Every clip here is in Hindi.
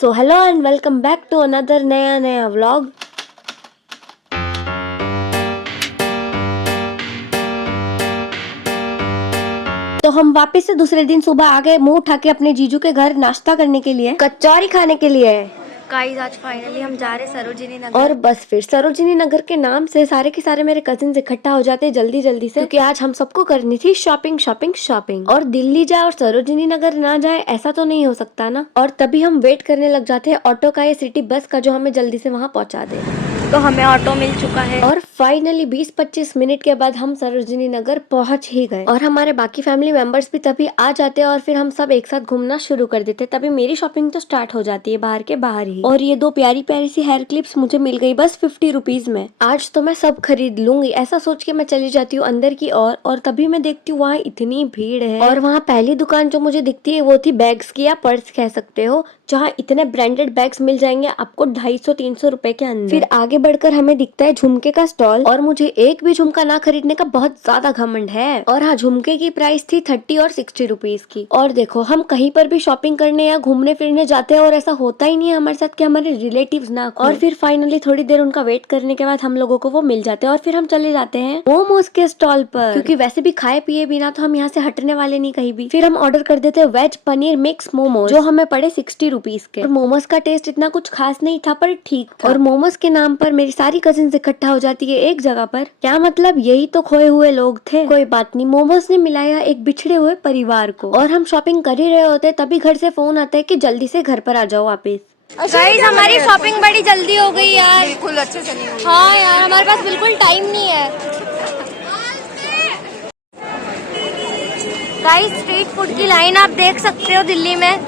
So hello and welcome back to another नया व्लॉग। तो हम वापस से दूसरे दिन सुबह आ गए मुंह उठा के अपने जीजू के घर नाश्ता करने के लिए, कचौरी खाने के लिए। गाइस आज फाइनली हम जा रहे हैं सरोजिनी नगर। और बस फिर सरोजिनी नगर के नाम से सारे के सारे मेरे कजिन इकट्ठा हो जाते हैं जल्दी जल्दी से, क्योंकि आज हम सबको करनी थी शॉपिंग शॉपिंग शॉपिंग। और दिल्ली जाए और सरोजिनी नगर ना जाए ऐसा तो नहीं हो सकता ना। और तभी हम वेट करने लग जाते हैं ऑटो का या सिटी बस का जो हमें जल्दी से वहाँ पहुँचा दे। तो हमें ऑटो मिल चुका है और फाइनली 20-25 मिनट के बाद हम सरोजिनी नगर पहुंच ही गए। और हमारे बाकी फैमिली मेंबर्स भी तभी आ जाते हैं और फिर हम सब एक साथ घूमना शुरू कर देते। तभी मेरी शॉपिंग तो स्टार्ट हो जाती है बाहर के बाहर ही। और ये दो प्यारी प्यारी सी हेयर क्लिप्स मुझे मिल गई बस 50 रुपीज में। आज तो मैं सब खरीद लूंगी ऐसा सोच के मैं चली जाती हूँ अंदर की ओर। और तभी मैं देखती हूँ वहाँ इतनी भीड़ है। और वहाँ पहली दुकान जो मुझे दिखती है वो थी बैग्स की या पर्स कह सकते हो, जहाँ इतने ब्रांडेड बैग्स मिल जाएंगे आपको 250-300 रुपए के अंदर। फिर आगे बढ़कर हमें दिखता है झुमके का स्टॉल। और मुझे एक भी झुमका ना खरीदने का बहुत ज्यादा घमंड है। और हाँ, झुमके की प्राइस थी 30 और 60 रुपीज की। और देखो हम कहीं पर भी शॉपिंग करने या घूमने फिरने जाते हैं और ऐसा होता ही नहीं है हमारे साथ कि हमारे रिलेटिव्स ना खोएं। और फिर फाइनली थोड़ी देर उनका वेट करने के बाद हम लोगों को वो मिल जाते हैं और फिर हम चले जाते हैं मोमोज के स्टॉल पर, क्योंकि वैसे भी खाए पिए बिना तो हम यहाँ से हटने वाले नहीं कहीं भी। फिर हम ऑर्डर कर देते हैं वेज पनीर मिक्स मोमोज जो हमें पड़े 60 रुपीज के। और मोमोज का टेस्ट इतना कुछ खास नहीं था पर ठीक था। और मोमोज के नाम पर मेरी सारी कजिन्स इकट्ठा हो जाती है एक जगह पर। क्या मतलब, यही तो खोए हुए लोग थे। कोई बात नहीं, मोमोज ने मिलाया एक बिछड़े हुए परिवार को। और हम शॉपिंग कर ही रहे होते तभी घर से फोन आता है कि जल्दी से घर पर आ जाओ वापिस। गाइस हमारी शॉपिंग बड़ी जल्दी हो गई यार, बिल्कुल अच्छे से नहीं हुई। हाँ यार हमारे पास बिल्कुल टाइम नहीं है। गाइस स्ट्रीट फूड की लाइन आप देख सकते हो दिल्ली में,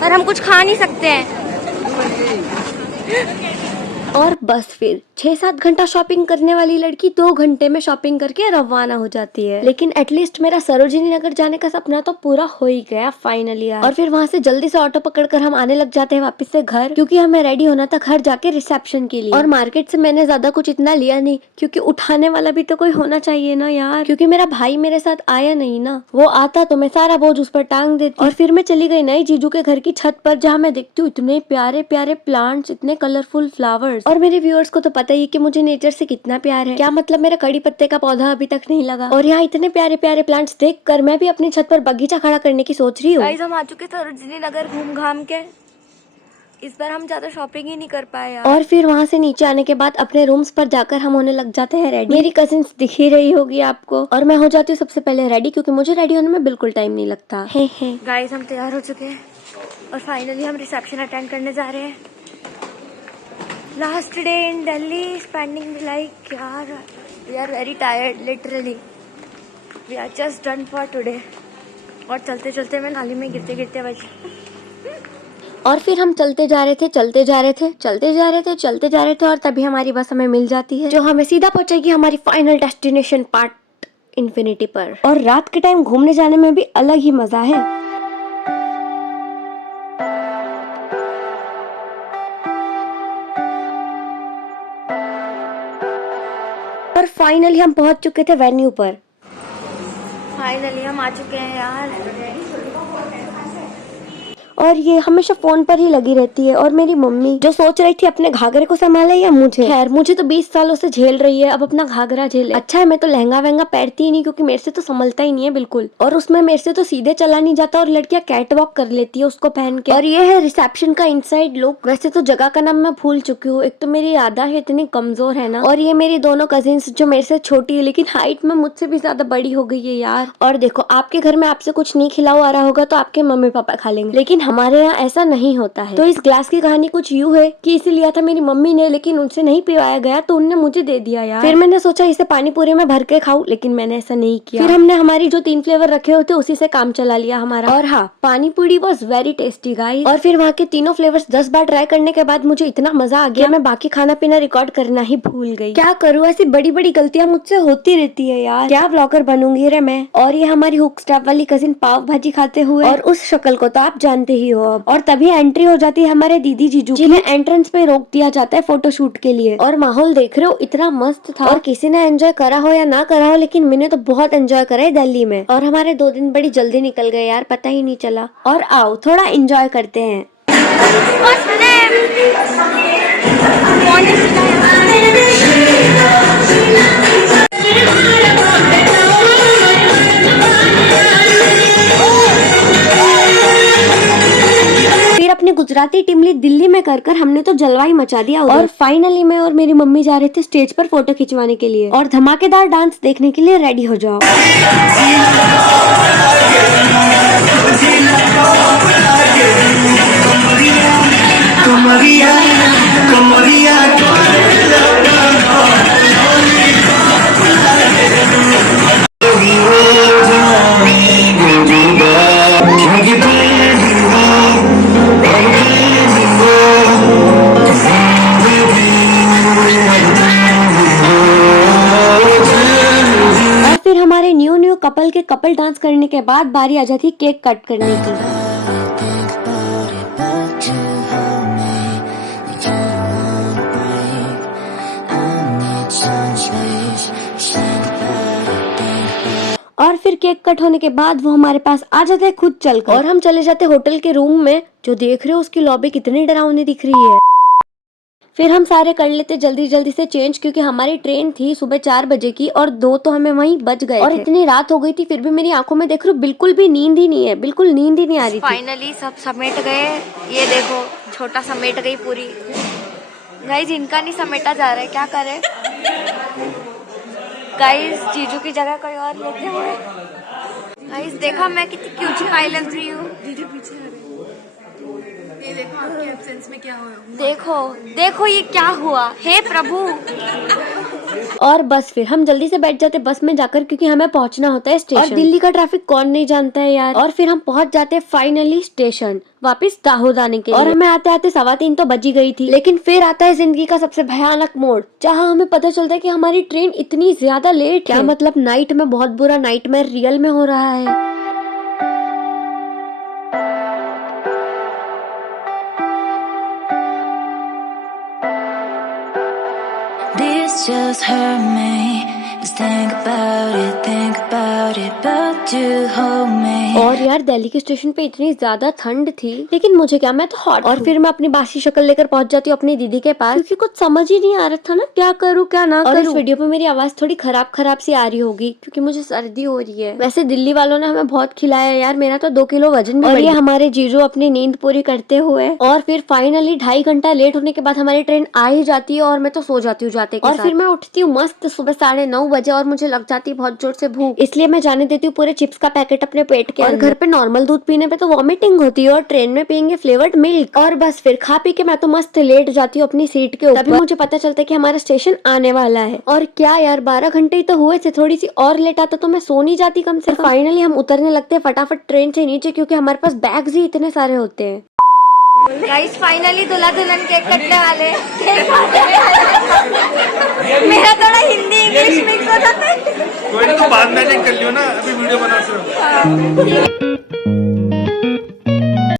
पर हम कुछ खा नहीं सकते हैं। और बस फिर 6-7 घंटा शॉपिंग करने वाली लड़की 2 घंटे में शॉपिंग करके रवाना हो जाती है। लेकिन एटलीस्ट मेरा सरोजिनी नगर जाने का सपना तो पूरा हो ही गया फाइनली यार। और फिर वहाँ से जल्दी से ऑटो पकड़कर हम आने लग जाते हैं वापस से घर, क्योंकि हमें रेडी होना था घर जाके रिसेप्शन के लिए। और मार्केट से मैंने ज्यादा कुछ इतना लिया नहीं, क्योंकि उठाने वाला भी तो कोई होना चाहिए ना यार। क्योंकि मेरा भाई मेरे साथ आया नहीं ना, वो आता तो मैं सारा बोझ उस पर टांग देती। और फिर मैं चली गई नई जीजू के घर की छत पर, जहाँ मैं देखती हूँ इतने प्यारे प्यारे प्लांट्स, इतने कलरफुल फ्लावर्स। और मेरे व्यूअर्स को तो पता ही है कि मुझे नेचर से कितना प्यार है। क्या मतलब, मेरा कड़ी पत्ते का पौधा अभी तक नहीं लगा। और यहाँ इतने प्यारे प्यारे प्लांट्स देखकर मैं भी अपनी छत पर बगीचा खड़ा करने की सोच रही हूँ। गाइस हम आ चुके सरोजिनी नगर घूम घाम के। इस बार हम ज्यादा शॉपिंग ही नहीं कर पाए यार। और फिर वहाँ से नीचे आने के बाद अपने रूम्स पर जाकर हम होने लग जाते हैं रेडी। मेरी कजिन्स दिख ही रही होगी आपको। और मैं हो जाती हूँ सबसे पहले रेडी, क्योंकि मुझे रेडी होने में बिल्कुल टाइम नहीं लगता है। गाइस हम तैयार हो चुके हैं और फाइनली हम रिसेप्शन अटेंड करने जा रहे हैं। Last day in Delhi, spending like यार we are very tired literally, we are just done for today. और चलते चलते मैं नाली में गिरते गिरते बची। और फिर हम चलते जा रहे थे और तभी हमारी बस हमें मिल जाती है, जो हमें सीधा पहुंचाएगी हमारी फाइनल डेस्टिनेशन पार्ट इन्फिनिटी पर। और रात के टाइम घूमने जाने में भी अलग ही मजा है। और फाइनली हम पहुंच चुके थे वेन्यू पर। फाइनली हम आ चुके हैं यार। और ये हमेशा फोन पर ही लगी रहती है। और मेरी मम्मी जो सोच रही थी अपने घाघरे को संभाले या मुझे, खैर मुझे तो 20 सालों से झेल रही है, अब अपना घाघरा झेले। अच्छा है मैं तो लहंगा वहंगा पहनती ही नहीं, क्योंकि मेरे से तो संभलता ही नहीं है बिल्कुल। और उसमें मेरे से तो सीधे चला नहीं जाता और लड़कियां कैट वॉक कर लेती है उसको पहन के। और ये है रिसेप्शन का इनसाइड लुक। वैसे तो जगह का नाम मैं भूल चुकी हूँ, एक तो मेरी यादाश्त इतनी कमजोर है ना। और ये मेरी दोनों कजिन्स जो मेरे से छोटी है लेकिन हाइट में मुझसे भी ज्यादा बड़ी हो गई है यार। और देखो आपके घर में आपसे कुछ नहीं खिलाओ आ रहा होगा तो आपके मम्मी पापा खा लेंगे, लेकिन हमारे यहाँ ऐसा नहीं होता है। तो इस ग्लास की कहानी कुछ यूं है कि इसे लिया था मेरी मम्मी ने, लेकिन उनसे नहीं पिवाया गया तो उनने मुझे दे दिया यार। फिर मैंने सोचा इसे पानी पूरी में भर के खाऊं, लेकिन मैंने ऐसा नहीं किया। फिर हमने हमारी जो 3 फ्लेवर रखे होते उसी से काम चला लिया हमारा। और हाँ, पानी पूरी वॉज वेरी टेस्टी गाइस। और फिर वहाँ के तीनों फ्लेवर्स 10 बार ट्राई करने के बाद मुझे इतना मजा आ गया मैं बाकी खाना पीना रिकॉर्ड करना ही भूल गई। क्या करूँ, ऐसी बड़ी बड़ी गलतियां मुझसे होती रहती है यार। क्या ब्लॉगर बनूंगी रे मैं। और ये हमारी हुक स्टैप वाली कजिन पाव भाजी खाते हुए, और उस शक्ल को तो आप जानते ही हो अब। और तभी एंट्री हो जाती है हमारे दीदी जीजू, जिन्हें एंट्रेंस पे रोक दिया जाता है फोटोशूट के लिए। और माहौल देख रहे हो इतना मस्त था। और किसी ने एंजॉय करा हो या ना करा हो, लेकिन मैंने तो बहुत एंजॉय करा है दिल्ली में। और हमारे 2 दिन बड़ी जल्दी निकल गए यार, पता ही नहीं चला। और आओ थोड़ा एंजॉय करते हैं। फिर अपनी गुजराती टिमली दिल्ली में कर हमने तो जलवाई मचा दिया उधर। और फाइनली मैं और मेरी मम्मी जा रहे थे स्टेज पर फोटो खिंचवाने के लिए और धमाकेदार डांस देखने के लिए रेडी हो जाओ। फिर हमारे न्यू कपल के कपल डांस करने के बाद बारी आ जाती केक कट करने की। और फिर केक कट होने के बाद वो हमारे पास आ जाते हैं खुद चलकर और हम चले जाते होटल के रूम में। जो देख रहे हो उसकी लॉबी कितनी डरावनी दिख रही है। फिर हम सारे कर लेते जल्दी से चेंज क्योंकि हमारी ट्रेन थी सुबह 4 बजे की और 2 तो हमें वहीं बच गए और इतनी रात हो गई थी फिर भी मेरी आंखों में देख रही हूँ बिल्कुल भी नींद ही नहीं है, बिल्कुल नींद ही नहीं आ रही थी। फाइनली सब समेट गए। ये देखो छोटा समेट गई पूरी। गाइस इनका नहीं समेटा जा रहा है, क्या करे। गाइस जीजू की जगह कोई और लेते हुए। गाइस देखा मैं कितनी क्यूट आई लग रही हूँ। दीदी पीछे आ रही। ये देखो आपके एब्सेंस में क्या हुआ। देखो देखो ये क्या हुआ, हे प्रभु। और बस फिर हम जल्दी से बैठ जाते बस में जाकर क्योंकि हमें पहुंचना होता है स्टेशन। और दिल्ली का ट्रैफिक कौन नहीं जानता है यार। और फिर हम पहुंच जाते फाइनली स्टेशन वापस दाहोद आने के लिए। और हमें आते आते 3:15 तो बजी गई थी। लेकिन फिर आता है जिंदगी का सबसे भयानक मोड़ जहाँ हमें पता चलता है कि हमारी ट्रेन इतनी ज्यादा लेट। क्या मतलब नाइट में बहुत बुरा नाइटमेयर रियल में हो रहा है। This just hurt me. Just think about it, but you hold me. और यार दिल्ली के स्टेशन पे इतनी ज्यादा ठंड थी लेकिन मुझे क्या, मैं तो हॉट। और फिर मैं अपनी बासी शक्ल लेकर पहुंच जाती हूँ अपनी दीदी के पास क्योंकि कुछ समझ ही नहीं आ रहा था ना क्या करूँ क्या ना करूँ। और इस वीडियो पे मेरी आवाज थोड़ी खराब सी आ रही होगी क्योंकि मुझे सर्दी हो रही है। वैसे दिल्ली वालों ने हमें बहुत खिलाया यार, मेरा तो 2 किलो वजन भी बढ़ गया। हमारे जीजू अपनी नींद पूरी करते हुए और फिर फाइनली 2.5 घंटा लेट होने के बाद हमारी ट्रेन आ ही जाती है और मैं तो सो जाती हूँ जाते के साथ। और फिर मैं उठती हूँ मस्त सुबह 9:30 बजे और मुझे लग जाती है बहुत जोर से भूख, इसलिए मैं जाने देती हूँ पूरे चिप्स का पैकेट अपने पेट के। और घर पे नॉर्मल दूध पीने पे तो वॉमिटिंग होती है और ट्रेन में पियेंगे फ्लेवर्ड मिल्क। और बस फिर खा पी के मैं तो मस्त लेट जाती हूँ अपनी सीट के ऊपर। तभी मुझे पता चलता है कि हमारा स्टेशन आने वाला है। और क्या यार 12 घंटे ही तो हुए थे, थोड़ी सी और लेट आता तो मैं सो नहीं जाती कम से कम। फाइनली हम उतरने लगते हैं फटाफट ट्रेन से नीचे क्योंकि हमारे पास बैग्स ही इतने सारे होते हैं। गाइस फाइनली दूल्हा दुल्हन केक कटने वाले। मेरा थोड़ा हिंदी इंग्लिश मिक्स हो जाता है। कोई ना, तो बाद में कर लियो ना, अभी वीडियो बना सकते हो।